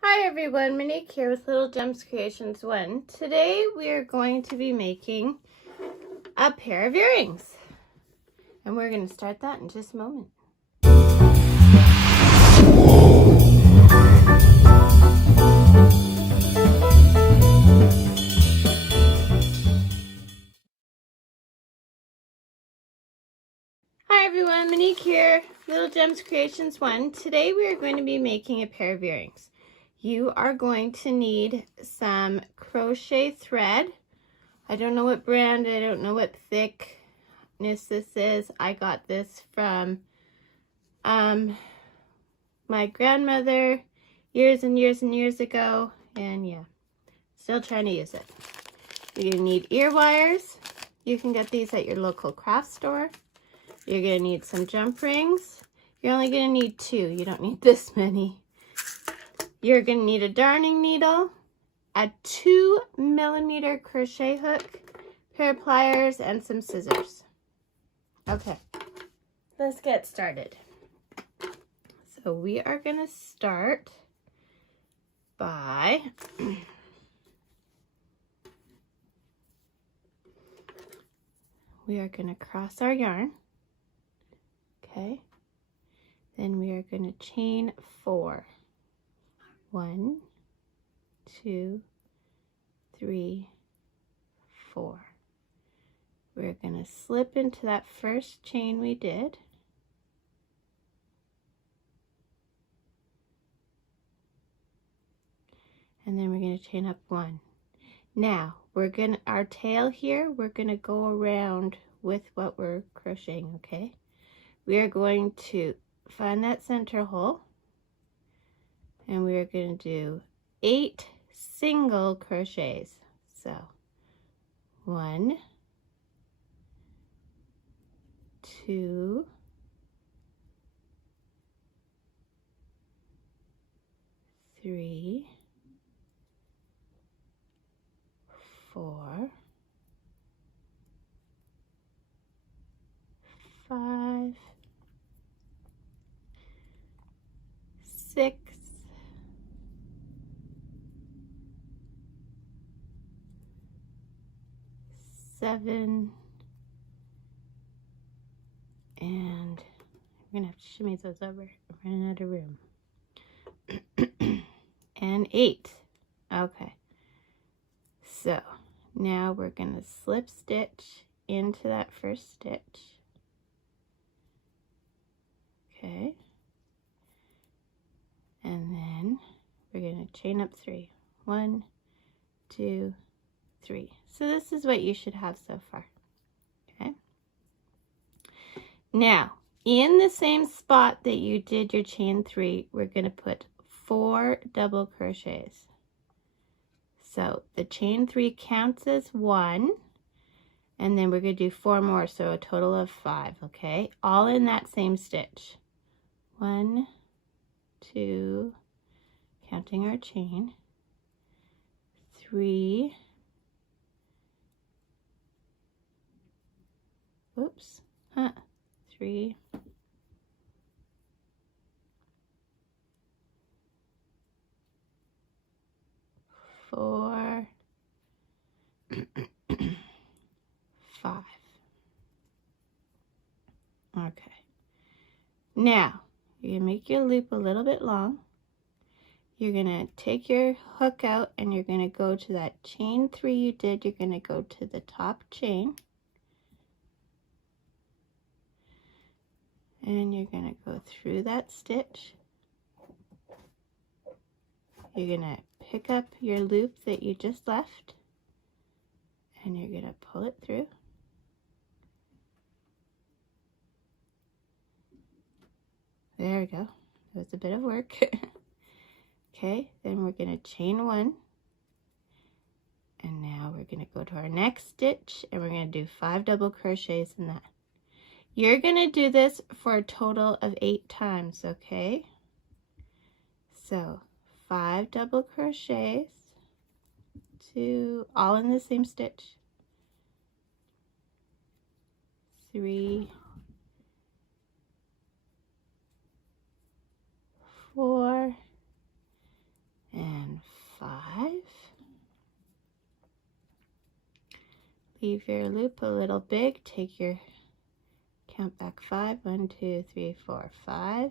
Hi everyone, Monique here with Little Gems Creations 1. Today we are going to be making a pair of earrings. And we're going to start that in just a moment. Hi everyone, Monique here, Little Gems Creations 1. Today we are going to be making a pair of earrings. You are going to need some crochet thread. I don't know what brand, I don't know what thickness this is. I got this from my grandmother years and years and years ago, and yeah, still trying to use it. You're gonna need ear wires. You can get these at your local craft store. You're gonna need some jump rings. You're only gonna need 2. You don't need this many. You're gonna need a darning needle, a 2mm crochet hook, pair of pliers, and some scissors. Okay, let's get started. So we are gonna start by we are going to cross our yarn. Okay, then we are going to chain 4. 1, 2, 3, 4. We're going to slip into that first chain we did. And then we're going to chain up 1. Now, our tail here, we're going to go around with what we're crocheting, okay? We are going to find that center hole, and we are going to do 8 single crochets. So 1, 2, 3, 4, 5, 6, 7, and I'm gonna have to shimmy those over. I'm running out of room. And 8. Okay. So now we're gonna slip stitch into that first stitch. Okay. And then we're going to chain up 3. 1, 2, 3. So this is what you should have so far. Okay. Now, in the same spot that you did your chain 3, we're going to put 4 double crochets. So the chain 3 counts as 1, and then we're going to do 4 more, so a total of 5, okay? All in that same stitch. 1, 2, counting our chain, 3, oops, 3, 4, 5. Okay. Now, you're going to make your loop a little bit long. You're going to take your hook out and you're going to go to that chain 3 you did. You're going to go to the top chain. And you're going to go through that stitch. You're going to pick up your loop that you just left. And you're going to pull it through. There we go. That was a bit of work. Okay, then we're going to chain 1. And now we're going to go to our next stitch and we're going to do 5 double crochets in that. You're going to do this for a total of 8 times, okay? So 5 double crochets, 2, all in the same stitch, 3, 4, leave your loop a little big. Take your count back 5. 1, 2, 3, 4, 5.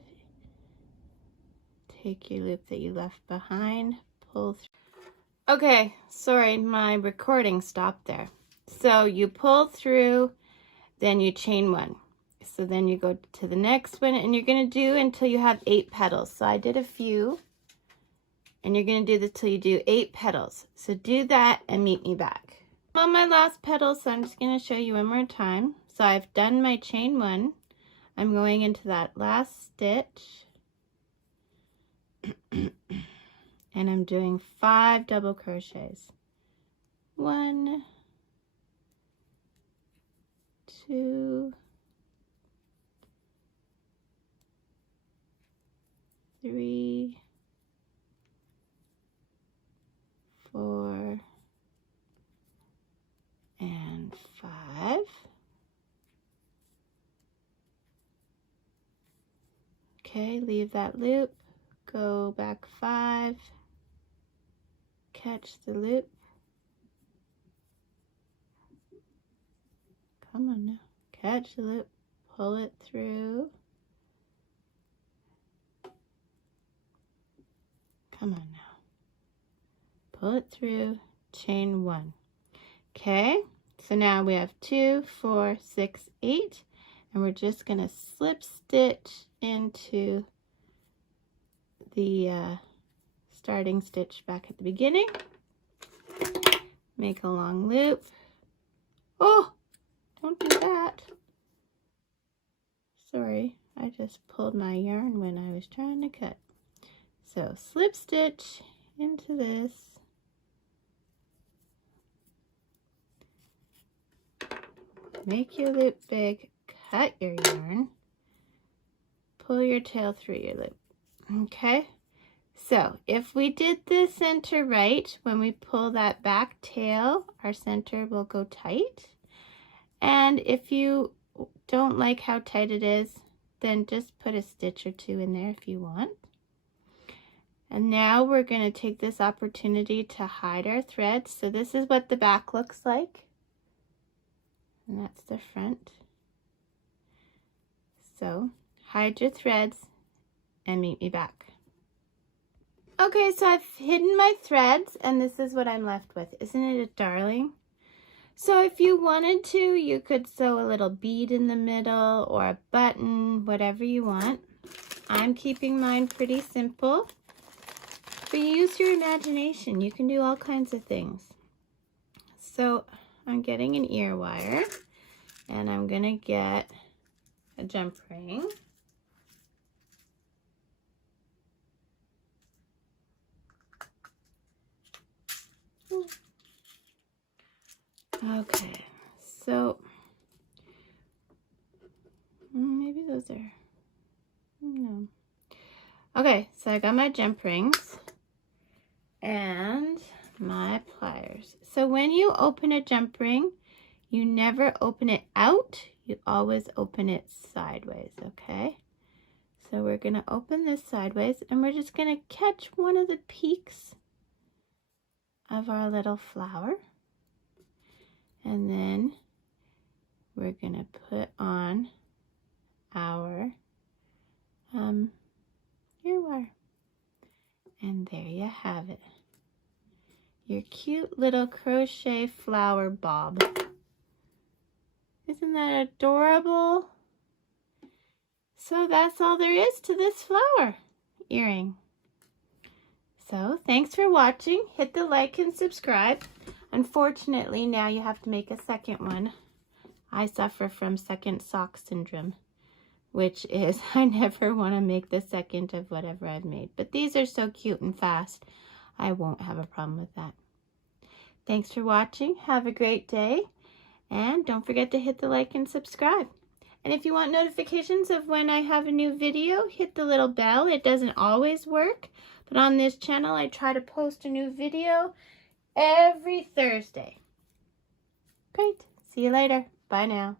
Take your loop that you left behind, pull through. Okay, sorry, my recording stopped there. So you pull through, then you chain 1. So then you go to the next one, and you're going to do until you have 8 petals. So I did a few, and you're going to do this till you do 8 petals. So do that and meet me back. I'm on my last petal, so I'm just going to show you one more time. So I've done my chain 1. I'm going into that last stitch. And I'm doing 5 double crochets. 1, 2, 3, 4, and 5. Okay, leave that loop, go back 5, catch the loop. Come on now, catch the loop, pull it through. Come on now, pull it through, chain 1. Okay, so now we have 2, 4, 6, 8, and we're just going to slip stitch into the starting stitch back at the beginning. Make a long loop. Oh, don't do that. Sorry, I just pulled my yarn when I was trying to cut. So slip stitch into this. Make your loop big, cut your yarn, pull your tail through your loop. Okay, so if we did the center right, when we pull that back tail, our center will go tight. And if you don't like how tight it is, then just put a stitch or 2 in there if you want. And now we're going to take this opportunity to hide our threads. So this is what the back looks like. And that's the front. So hide your threads and meet me back. Okay, so I've hidden my threads and this is what I'm left with. Isn't it a darling? So if you wanted to, you could sew a little bead in the middle or a button, whatever you want. I'm keeping mine pretty simple, but use your imagination. You can do all kinds of things. So I'm getting an ear wire and I'm gonna get a jump ring. Okay, so maybe those are, no. Okay, so I got my jump rings and my pliers. So when you open a jump ring, you never open it out, you always open it sideways, okay? So we're gonna open this sideways and we're just gonna catch one of the peaks of our little flower. And then we're gonna put on our ear wire. And there you have it. Your cute little crochet flower bob. Isn't that adorable? So that's all there is to this flower earring. So thanks for watching. Hit the like and subscribe. Unfortunately, now you have to make a second one. I suffer from second sock syndrome, which is I never want to make the second of whatever I've made. But these are so cute and fast, I won't have a problem with that. Thanks for watching. Have a great day. And don't forget to hit the like and subscribe. And if you want notifications of when I have a new video, hit the little bell. It doesn't always work, but on this channel, I try to post a new video every Thursday. Great. See you later. Bye now.